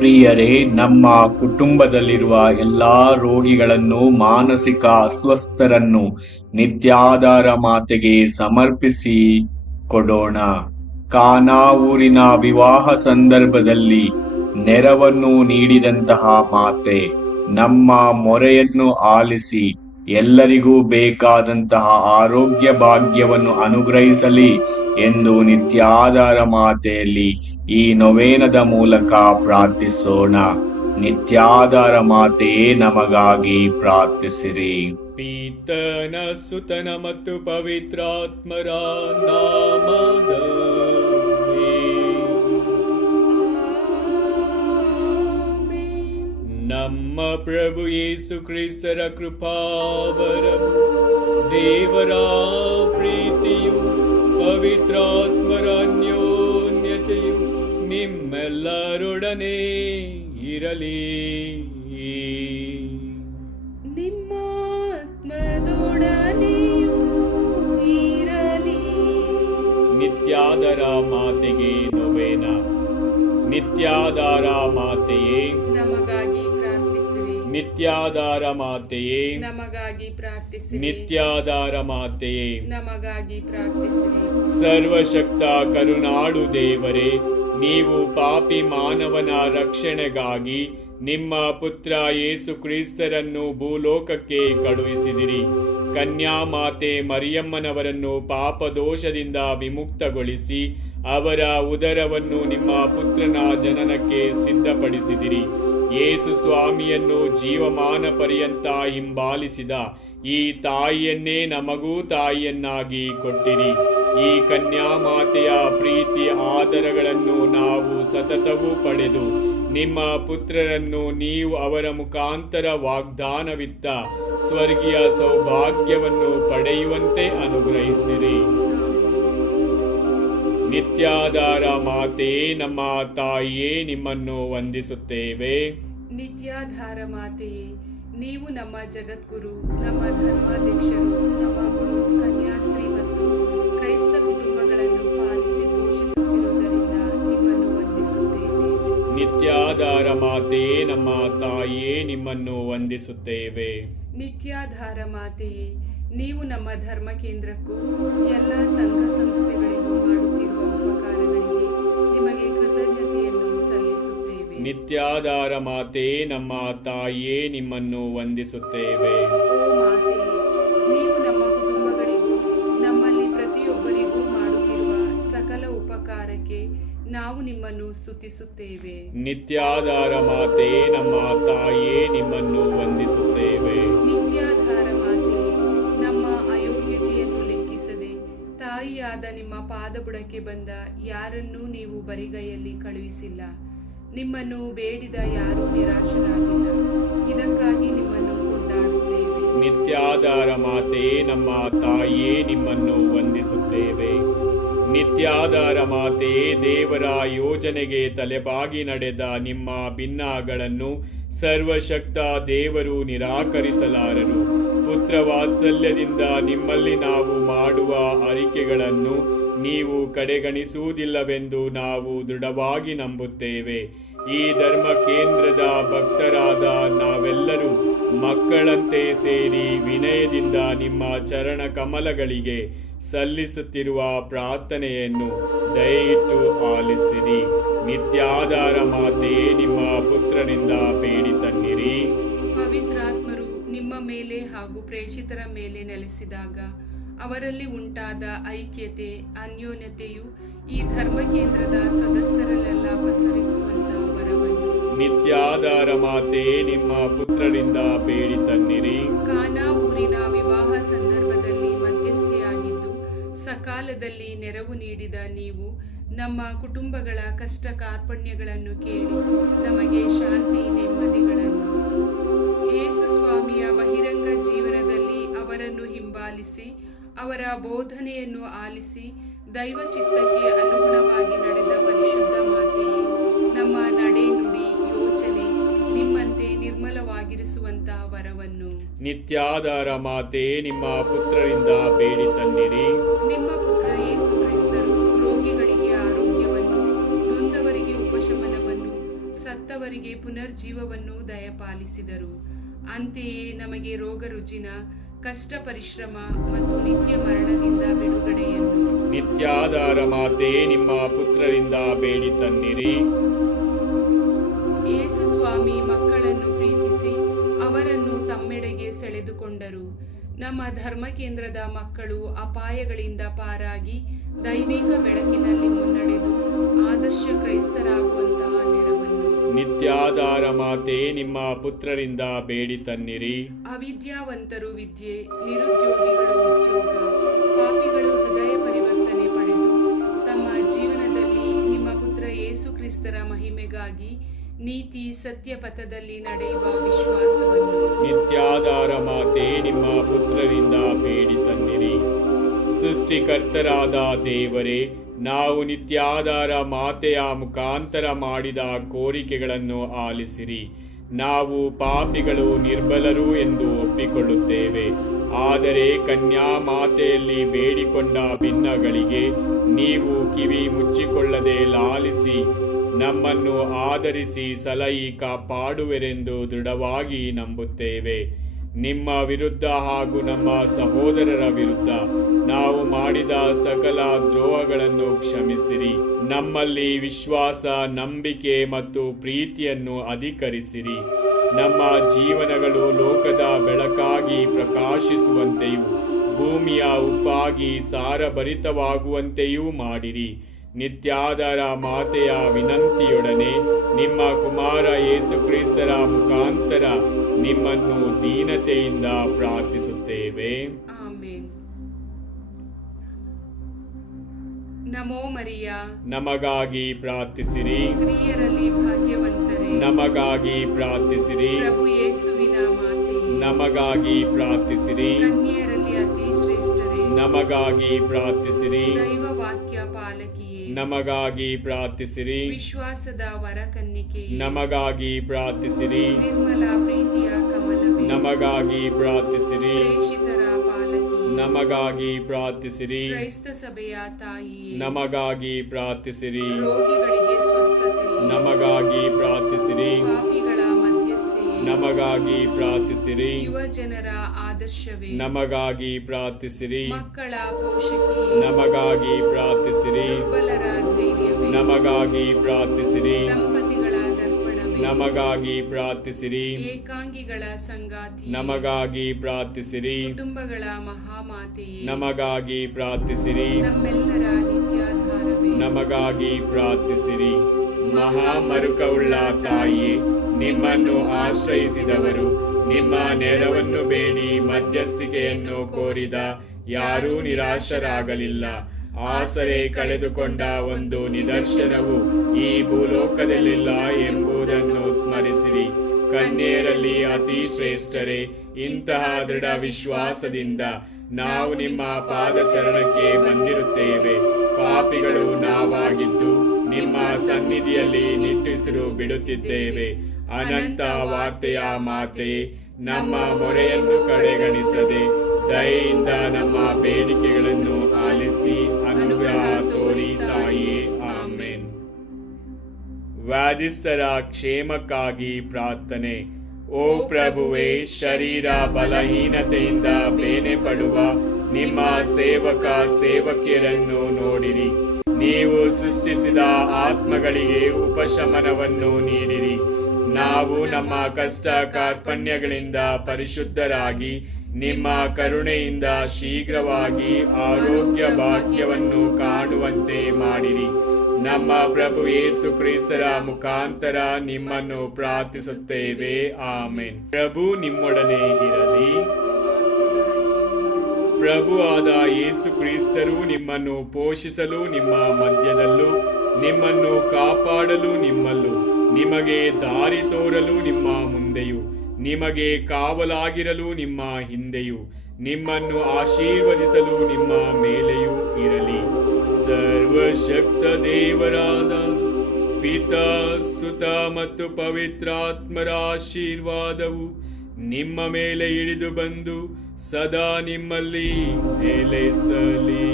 ಪ್ರಿಯರೇ ನಮ್ಮ ಕುಟುಂಬದಲ್ಲಿರುವ ಎಲ್ಲಾ ರೋಗಿಗಳನ್ನು ಮಾನಸಿಕ ಅಸ್ವಸ್ಥರನ್ನು ನಿತ್ಯಾಧಾರ ಮಾತೆಗೆ ಸಮರ್ಪಿಸಿ ಕೊಡೋಣ ಕಾನಾ ಊರಿನ ವಿವಾಹ ಸಂದರ್ಭದಲ್ಲಿ ನೆರವನ್ನು ನೀಡಿದಂತಹ ಮಾತೆ ನಮ್ಮ ಮೊರೆಯನ್ನು ಆಲಿಸಿ ಎಲ್ಲರಿಗೂ ಬೇಕಾದಂತಹ ಆರೋಗ್ಯ ಭಾಗ್ಯವನ್ನು ಅನುಗ್ರಹಿಸಲಿ ಎಂದು ನಿತ್ಯಾಧಾರ ಮಾತೆಯಲ್ಲಿ ಈ ನೊವೇನದ ಮೂಲಕ ಪ್ರಾರ್ಥಿಸೋಣ ನಿತ್ಯಾಧಾರ ಮಾತೆ ನಮಗಾಗಿ ಪ್ರಾರ್ಥಿಸಿರಿ ಪೀತನ ಸುತನ ಮತ್ತು ಪವಿತ್ರಾತ್ಮರ ನಾಮದ ನಮ್ಮ ಪ್ರಭು ಯೇಸು ಕ್ರಿಸ್ತರ ಕೃಪಾವರ ದೇವರ ಪ್ರೀತಿಯು ಪವಿತ್ರಾತ್ಮರ ಎಲ್ಲರೊಡನೆ ಇರಲಿ ಇರಲಿ ನಿತ್ಯಾದರ ಮಾತೆಗೆ ನೋವೇನ ನಿತ್ಯಾದಾರ ಮಾತೆಯೇ ನಮಗಾಗಿ ಪ್ರಾರ್ಥಿಸಿರಿ ನಿತ್ಯಾದಾರ ಮಾತೆಯೇ ನಮಗಾಗಿ ಪ್ರಾರ್ಥಿಸಿ ನಿತ್ಯಾದಾರ ಮಾತೆಯೇ ನಮಗಾಗಿ ಪ್ರಾರ್ಥಿಸಿ ಸರ್ವಶಕ್ತ ಕರುಣಾಡು ದೇವರೇ ನೀವು ಪಾಪಿ ಮಾನವನ ರಕ್ಷಣೆಗಾಗಿ ನಿಮ್ಮ ಪುತ್ರ ಯೇಸು ಕ್ರಿಸ್ತರನ್ನು ಭೂಲೋಕಕ್ಕೆ ಕಳುಹಿಸಿದಿರಿ ಕನ್ಯಾಮಾತೆ ಮರಿಯಮ್ಮನವರನ್ನು ಪಾಪದೋಷದಿಂದ ವಿಮುಕ್ತಗೊಳಿಸಿ ಅವರ ಉದರವನ್ನು ನಿಮ್ಮ ಪುತ್ರನ ಜನನಕ್ಕೆ ಸಿದ್ಧಪಡಿಸಿದಿರಿ ಯೇಸು ಸ್ವಾಮಿಯನ್ನು ಜೀವಮಾನ ಪರ್ಯಂತ ಹಿಂಬಾಲಿಸಿದ ಈ ತಾಯಿಯನ್ನೇ ನಮಗೂ ತಾಯಿಯನ್ನಾಗಿ ಕೊಟ್ಟಿರಿ ಈ ಕನ್ಯಾ ಮಾತೆಯ ಪ್ರೀತಿ ಆದರಗಳನ್ನು ನಾವು ಸತತವೂ ಪಡೆದು ನಿಮ್ಮ ಪುತ್ರರನ್ನು ನೀವು ಅವರ ಮುಖಾಂತರ ವಾಗ್ದಾನವಿತ್ತ ಸ್ವರ್ಗೀಯ ಸೌಭಾಗ್ಯವನ್ನು ಪಡೆಯುವಂತೆ ಅನುಗ್ರಹಿಸಿರಿ ನಿತ್ಯಾಧಾರ ಮಾತೆಯೇ ನಮ್ಮ ತಾಯಿಯೇ ನಿಮ್ಮನ್ನು ವಂದಿಸುತ್ತೇವೆ ನಿತ್ಯಾಧಾರ ಮಾತೆಯೇ ನೀವು ನಮ್ಮ ಜಗದ್ಗುರು ನಮ್ಮ ಧರ್ಮಾಧ್ಯಕ್ಷರು ನಮ್ಮ ಗುರು ಕನ್ಯಾಸ್ತ್ರೀ ಮತ್ತು ಕ್ರೈಸ್ತ ಕುಟುಂಬಗಳನ್ನು ಪಾಲಿಸಿ ಪೋಷಿಸುತ್ತಿರುವುದರಿಂದ ನಿಮ್ಮನ್ನು ವಂದಿಸುತ್ತೇವೆ ನಿತ್ಯಾಧಾರ ಮಾತೆಯೇ ನಮ್ಮ ತಾಯಿಯೇ ನಿಮ್ಮನ್ನು ವಂದಿಸುತ್ತೇವೆ ನಿತ್ಯಾಧಾರ ಮಾತೆಯೇ ನೀವು ನಮ್ಮ ಧರ್ಮ ಕೇಂದ್ರಕ್ಕೂ ಎಲ್ಲ ಸಂಘ ಸಂಸ್ಥೆಗಳಿಗೂ ಮಾಡುತ್ತಿರುವ ನಿತ್ಯಾಧಾರ ಮಾತೆ ನಮ್ಮ ತಾಯಿಯೇ ನಿಮ್ಮನ್ನು ವಂದಿಸುತ್ತೇವೆ ನೀವು ನಮ್ಮ ಕುಟುಂಬಗಳಿಗೂ ನಮ್ಮಲ್ಲಿ ಪ್ರತಿಯೊಬ್ಬರಿಗೂ ಮಾಡುತ್ತಿರುವ ಸಕಲ ಉಪಕಾರಕ್ಕೆ ನಾವು ನಿಮ್ಮನ್ನು ಸ್ತುತಿಸುತ್ತೇವೆ ನಿತ್ಯಾಧಾರ ಮಾತೆ ನಮ್ಮ ತಾಯಿಯೇ ನಿಮ್ಮನ್ನು ವಂದಿಸುತ್ತೇವೆ ನಿತ್ಯಾಧಾರ ಮಾತೆ ನಮ್ಮ ಅಯೋಗ್ಯತೆಯನ್ನು ಲೆಕ್ಕಿಸದೆ ತಾಯಿಯಾದ ನಿಮ್ಮ ಪಾದಬುಡಕ್ಕೆ ಬಂದ ಯಾರನ್ನೂ ನೀವು ಬರಿಗೈಯಲ್ಲಿ ಕಳುಹಿಸಿಲ್ಲ ನಿಮ್ಮನ್ನು ಬೇಡಿದ ಯಾರು ನಿರಾಶರಾಗಿಲ್ಲ ಇದಕ್ಕಾಗಿ ನಿಮ್ಮನ್ನು ಕೊಂಡಾಡುತ್ತೇವೆ ನಿತ್ಯಾಧಾರ ಮಾತೆ ನಮ್ಮ ತಾಯಿಯೇ ನಿಮ್ಮನ್ನು ವಂದಿಸುತ್ತೇವೆ ನಿತ್ಯಾಧಾರ ಮಾತೆಯೇ ದೇವರ ಯೋಜನೆಗೆ ತಲೆಬಾಗಿ ನಡೆದ ನಿಮ್ಮ ಭಿನ್ನಗಳನ್ನು ಸರ್ವಶಕ್ತ ದೇವರು ನಿರಾಕರಿಸಲಾರರು ಪುತ್ರ ವಾತ್ಸಲ್ಯದಿಂದ ನಿಮ್ಮಲ್ಲಿ ನಾವು ಮಾಡುವ ಅರಿಕೆಗಳನ್ನು ನೀವು ಕಡೆಗಣಿಸುವುದಿಲ್ಲವೆಂದು ನಾವು ದೃಢವಾಗಿ ನಂಬುತ್ತೇವೆ ಈ ಧರ್ಮ ಕೇಂದ್ರದ ಭಕ್ತರಾದ ನಾವೆಲ್ಲರೂ ಮಕ್ಕಳಂತೆ ಸೇರಿ ವಿನಯದಿಂದ ನಿಮ್ಮ ಚರಣ ಕಮಲಗಳಿಗೆ ಸಲ್ಲಿಸುತ್ತಿರುವ ಪ್ರಾರ್ಥನೆಯನ್ನು ದಯವಿಟ್ಟು ಆಲಿಸಿರಿ ನಿತ್ಯಾಧಾರ ಮಾತೆ ನಿಮ್ಮ ಪುತ್ರನಿಂದ ಬೇಡಿ ತನ್ನಿರಿ ಪವಿತ್ರಾತ್ಮರು ನಿಮ್ಮ ಮೇಲೆ ಹಾಗೂ ಪ್ರೇಷಿತರ ಮೇಲೆ ನೆಲೆಸಿದಾಗ ಅವರಲ್ಲಿ ಉಂಟಾದ ಐಕ್ಯತೆ ಅನ್ಯೋನ್ಯತೆಯು ಈ ಧರ್ಮ ಕೇಂದ್ರದ ಸದಸ್ಯರಲ್ಲೆಲ್ಲ ಪಸರಿಸುವಂತ ವರವನ್ನು ನಿತ್ಯಾಧಾರ ಮಾತೆ ನಿಮ್ಮ ಪುತ್ರರಿಂದ ಬೇಡಿ ತನ್ನಿರಿ ಕಾನಾ ಊರಿನ ವಿವಾಹ ಸಂದರ್ಭದಲ್ಲಿ ಮಧ್ಯಸ್ಥೆಯಾಗಿದ್ದು ಸಕಾಲದಲ್ಲಿ ನೆರವು ನೀಡಿದ ನೀವು ನಮ್ಮ ಕುಟುಂಬಗಳ ಕಷ್ಟ ಕಾರ್ಪಣ್ಯಗಳನ್ನು ಕೇಳಿ ನಮಗೆ ಶಾಂತಿ ನೆಮ್ಮದಿಗಳನ್ನು ಯೇಸು ಸ್ವಾಮಿಯ ಬಹಿರಂಗ ಜೀವನದಲ್ಲಿ ಅವರನ್ನು ಹಿಂಬಾಲಿಸಿ ಅವರ ಬೋಧನೆಯನ್ನು ಆಲಿಸಿ ದೈವಚಿತ್ತಕ್ಕೆ ಅನುಗುಣವಾಗಿ ನಡೆದ ಪರಿಶುದ್ಧ ಮಾತೆಯೇ ನಮ್ಮ ನಡೆ ನುಡಿ ಯೋಚನೆ ನಿಮ್ಮಂತೆ ನಿರ್ಮಲವಾಗಿರಿಸುವಂತಹ ವರವನ್ನು ನಿತ್ಯಾಧಾರ ಮಾತೆ ನಿಮ್ಮ ಪುತ್ರರಿಂದ ಬೇಡಿ ತನ್ನಿರಿ ನಿಮ್ಮ ಪುತ್ರ ಯೇಸು ಕ್ರಿಸ್ತರು ರೋಗಿಗಳಿಗೆ ಆರೋಗ್ಯವನ್ನು ನೊಂದವರಿಗೆ ಉಪಶಮನವನ್ನು ಸತ್ತವರಿಗೆ ಪುನರ್ಜೀವವನ್ನು ದಯಪಾಲಿಸಿದರು ಅಂತೆಯೇ ನಮಗೆ ರೋಗ ರುಜಿನ ಕಷ್ಟ ಪರಿಶ್ರಮ ಮತ್ತು ನಿತ್ಯ ಮರಣದಿಂದ ಬಿಡುಗಡೆಯನ್ನು ನಿತ್ಯಾಧಾರ ಮಾತೇ ನಿಮ್ಮ ಪುತ್ರರಿಂದ ಬೇಡಿ ತನ್ನಿರಿ ಯೇಸು ಸ್ವಾಮಿ ಮಕ್ಕಳನ್ನು ಪ್ರೀತಿಸಿ ಅವರನ್ನು ತಮ್ಮೆಡೆಗೆ ಸೆಳೆದುಕೊಂಡರು ನಮ್ಮ ಧರ್ಮ ಕೇಂದ್ರದ ಮಕ್ಕಳು ಅಪಾಯಗಳಿಂದ ಪಾರಾಗಿ ದೈವಿಕ ಬೆಳಕಿನಲ್ಲಿ ಮುನ್ನಡೆದು ಆದರ್ಶ ಕ್ರೈಸ್ತರಾಗುವಂತಹ ನೆರವು ನಿತ್ಯಾಧಾರ ಮಾತೆ ನಿಮ್ಮ ಪುತ್ರರಿಂದ ಬೇಡಿ ತನ್ನಿರಿ ಅವಿದ್ಯಾವಂತರು ವಿದ್ಯೆ ನಿರುದ್ಯೋಗಿಗಳು ಉದ್ಯೋಗ ಪಾಪಿಗಳು ಹೃದಯ ಪರಿವರ್ತನೆ ಪಡೆದು ತಮ್ಮ ಜೀವನದಲ್ಲಿ ನಿಮ್ಮ ಪುತ್ರ ಯೇಸು ಕ್ರಿಸ್ತರ ಮಹಿಮೆಗಾಗಿ ನೀತಿ ಸತ್ಯ ಪಥದಲ್ಲಿ ನಡೆಯುವ ವಿಶ್ವಾಸವನ್ನು ನಿತ್ಯಾಧಾರ ಮಾತೆ ನಿಮ್ಮ ಪುತ್ರರಿಂದ ಸೃಷ್ಟಿಕರ್ತರಾದ ದೇವರೇ ನಾವು ನಿತ್ಯಾಧಾರ ಮಾತೆಯ ಮುಖಾಂತರ ಮಾಡಿದ ಕೋರಿಕೆಗಳನ್ನು ಆಲಿಸಿರಿ ನಾವು ಪಾಪಿಗಳು ನಿರ್ಬಲರು ಎಂದು ಒಪ್ಪಿಕೊಳ್ಳುತ್ತೇವೆ ಆದರೆ ಕನ್ಯಾ ಮಾತೆಯಲ್ಲಿ ಬೇಡಿಕೊಂಡ ಭಿನ್ನಗಳಿಗೆ ನೀವು ಕಿವಿ ಮುಚ್ಚಿಕೊಳ್ಳದೆ ಲಾಲಿಸಿ ನಮ್ಮನ್ನು ಆಧರಿಸಿ ಸಲಹಿ ಕಾಪಾಡುವೆರೆಂದು ದೃಢವಾಗಿ ನಂಬುತ್ತೇವೆ ನಿಮ್ಮ ವಿರುದ್ಧ ಹಾಗೂ ನಮ್ಮ ಸಹೋದರರ ವಿರುದ್ಧ ನಾವು ಮಾಡಿದ ಸಕಲ ದ್ರೋಹಗಳನ್ನು ಕ್ಷಮಿಸಿರಿ ನಮ್ಮಲ್ಲಿ ವಿಶ್ವಾಸ ನಂಬಿಕೆ ಮತ್ತು ಪ್ರೀತಿಯನ್ನು ಅಧಿಕರಿಸಿರಿ ನಮ್ಮ ಜೀವನಗಳು ಲೋಕದ ಬೆಳಕಾಗಿ ಪ್ರಕಾಶಿಸುವಂತೆಯೂ ಭೂಮಿಯ ಉಪ್ಪಾಗಿ ಸಾರಭರಿತವಾಗುವಂತೆಯೂ ಮಾಡಿರಿ ನಿತ್ಯಾದರ ಮಾತೆಯ ವಿನಂತಿಯೊಡನೆ ನಿಮ್ಮ ಕುಮಾರ ಯೇಸು ಕ್ರೈಸ್ತರ ಮುಖಾಂತರ ನಿಮ್ಮನ್ನು ದೀನತೆಯಿಂದ ಪ್ರಾರ್ಥಿಸುತ್ತೇವೆ ನಮೋ ಮರಿಯ ನಮಗಾಗಿ ಪ್ರಾರ್ಥಿಸಿರಿ ಸ್ತ್ರೀಯರಲ್ಲಿ ಭಾಗ್ಯವಂತರೇ ನಮಗಾಗಿ ಪ್ರಾರ್ಥಿಸಿರಿ ಪ್ರಭು ಯೇಸುವಿನ ಮಾತೆ ನಮಗಾಗಿ ಪ್ರಾರ್ಥಿಸಿರಿ ಕನ್ಯರಲ್ಲಿ ಅತಿ ಶ್ರೇಷ್ಠರೇ ನಮಗಾಗಿ ಪ್ರಾರ್ಥಿಸಿರಿ ದೈವ ವಾಕ್ಯ ಬಾಲಕಿಯೇ ನಮಗಾಗಿ ಪ್ರಾರ್ಥಿಸಿರಿ ವಿಶ್ವಾಸದ ವರ ಕನ್ನಿಕೆ ನಮಗಾಗಿ ಪ್ರಾರ್ಥಿಸಿರಿ ನಿರ್ಮಲ ಪ್ರೀತಿಯ ಕಮಲವೇ ನಮಗಾಗಿ ಪ್ರಾರ್ಥಿಸಿರಿ ಪ್ರೇಷಿತರ ಪಾಲಕಿ ನಮಗಾಗಿ ಪ್ರಾರ್ಥಿಸಿರಿ ಕ್ರೈಸ್ತ ಸಭೆಯ ತಾಯಿ ನಮಗಾಗಿ ಪ್ರಾರ್ಥಿಸಿರಿ ರೋಗಿಗಳಿಗೆ ಸ್ವಸ್ಥತೆ ನಮಗಾಗಿ ಪ್ರಾರ್ಥಿಸಿರಿ ಪಾಪಿಗಳ ಮಧ್ಯಸ್ಥೆ ನಮಗಾಗಿ ಪ್ರಾರ್ಥಿಸಿರಿ ಯುವ ಜನರ ಆದರ್ಶವೇ ನಮಗಾಗಿ ಪ್ರಾರ್ಥಿಸಿರಿ ಮಕ್ಕಳ ಪೋಷಕಿ ನಮಗಾಗಿ ಪ್ರಾರ್ಥಿಸಿರಿ ದುರ್ಬಲರ ಧೈರ್ಯವೇ ನಮಗಾಗಿ ಪ್ರಾರ್ಥಿಸಿರಿ ದಂಪತಿಗಳ ದರ್ಪಣವೇ ನಮಗಾಗಿ ಪ್ರಾರ್ಥಿಸಿರಿ ಏಕಾಂಗಿಗಳ ಸಂಗಾತಿ ನಮಗಾಗಿ ಪ್ರಾರ್ಥಿಸಿರಿ ಕುಟುಂಬಗಳ ಮಹಾಮಾತೆಯೇ ನಮಗಾಗಿ ಪ್ರಾರ್ಥಿಸಿರಿ ನಮ್ಮೆಲ್ಲರ ನಿತ್ಯಾಧಾರವೇ ನಮಗಾಗಿ ಪ್ರಾರ್ಥಿಸಿರಿ ಮಹಾಮರುಕವುಳ್ಳ ತಾಯಿ ನಿಮ್ಮನ್ನು ಆಶ್ರಯಿಸಿದವರು ನಿಮ್ಮ ನೆರವನ್ನು ಬೇಡಿ ಮಧ್ಯಸ್ಥಿಕೆಯನ್ನು ಕೋರಿದ ಯಾರೂ ನಿರಾಶರಾಗಲಿಲ್ಲ ಆಸರೆ ಕಳೆದುಕೊಂಡ ಒಂದು ನಿದರ್ಶನವು ಈ ಭೂಲೋಕದಲ್ಲಿಲ್ಲ ಎಂಬುದನ್ನು ಸ್ಮರಿಸಿರಿ ಕನ್ಯೆಯರಲ್ಲಿ ಅತಿ ಶ್ರೇಷ್ಠರೇ ಇಂತಹ ದೃಢ ವಿಶ್ವಾಸದಿಂದ ನಾವು ನಿಮ್ಮ ಪಾದಚರಣಕ್ಕೆ ಬಂದಿರುತ್ತೇವೆ ಪಾಪಿಗಳು ನಾವಾಗಿದ್ದು ನಿಮ್ಮ ಸನ್ನಿಧಿಯಲ್ಲಿ ನಿಟ್ಟುಸಿರು ಬಿಡುತ್ತಿದ್ದೇವೆ ಅನಂತ ವಾರ್ತೆಯ ಮಾತೆ ನಮ್ಮ ಹೊರೆಯನ್ನು ಕಡೆಗಣಿಸದೆ ದಯೆಯಿಂದ ನಮ್ಮ ಬೇಡಿಕೆಗಳನ್ನು ಆಲಿಸಿ ಅನುಗ್ರಹ ತೋರಿ ತಾಯೇ ಆಮೇನ್ ವ್ಯಾಧಿಸ್ಥರ ಕ್ಷೇಮಕ್ಕಾಗಿ ಪ್ರಾರ್ಥನೆ ಓ ಪ್ರಭುವೆ ಶರೀರ ಬಲಹೀನತೆಯಿಂದ ಬೇನೆ ಪಡುವ ನಿಮ್ಮ ಸೇವಕ ಸೇವಕಿಯರನ್ನು ನೋಡಿರಿ ನೀವು ಸೃಷ್ಟಿಸಿದ ಆತ್ಮಗಳಿಗೆ ಉಪಶಮನವನ್ನು ನೀಡಿರಿ ನಾವು ನಮ್ಮ ಕಷ್ಟ ಕಾರ್ಪಣ್ಯಗಳಿಂದ ಪರಿಶುದ್ಧರಾಗಿ ನಿಮ್ಮ ಕರುಣೆಯಿಂದ ಶೀಘ್ರವಾಗಿ ಆರೋಗ್ಯ ಭಾಗ್ಯವನ್ನು ಕಾಣುವಂತೆ ಮಾಡಿರಿ ನಮ್ಮ ಪ್ರಭು ಯೇಸು ಕ್ರಿಸ್ತರ ಮುಖಾಂತರ ನಿಮ್ಮನ್ನು ಪ್ರಾರ್ಥಿಸುತ್ತೇವೆ ಆಮೇನ್ ಪ್ರಭು ನಿಮ್ಮೊಡನೆ ಇರಲಿ ಪ್ರಭು ಆದ ಯೇಸು ಕ್ರಿಸ್ತರು ನಿಮ್ಮನ್ನು ಪೋಷಿಸಲು ನಿಮ್ಮ ಮಧ್ಯದಲ್ಲೂ ನಿಮ್ಮನ್ನು ಕಾಪಾಡಲು ನಿಮ್ಮಲ್ಲೂ ನಿಮಗೆ ದಾರಿ ತೋರಲು ನಿಮ್ಮ ಮುಂದೆಯೂ ನಿಮಗೆ ಕಾವಲಾಗಿರಲು ನಿಮ್ಮ ಹಿಂದೆಯು ನಿಮ್ಮನ್ನು ಆಶೀರ್ವದಿಸಲು ನಿಮ್ಮ ಮೇಲೆಯೂ ಇರಲಿ ಸರ್ವಶಕ್ತ ದೇವರಾದ ಪಿತಾ ಸುತ ಮತ್ತು ಪವಿತ್ರಾತ್ಮರ ಆಶೀರ್ವಾದವು ನಿಮ್ಮ ಮೇಲೆ ಇಳಿದು ಬಂದು ಸದಾ ನಿಮ್ಮಲ್ಲಿ ನೆಲೆಸಲಿ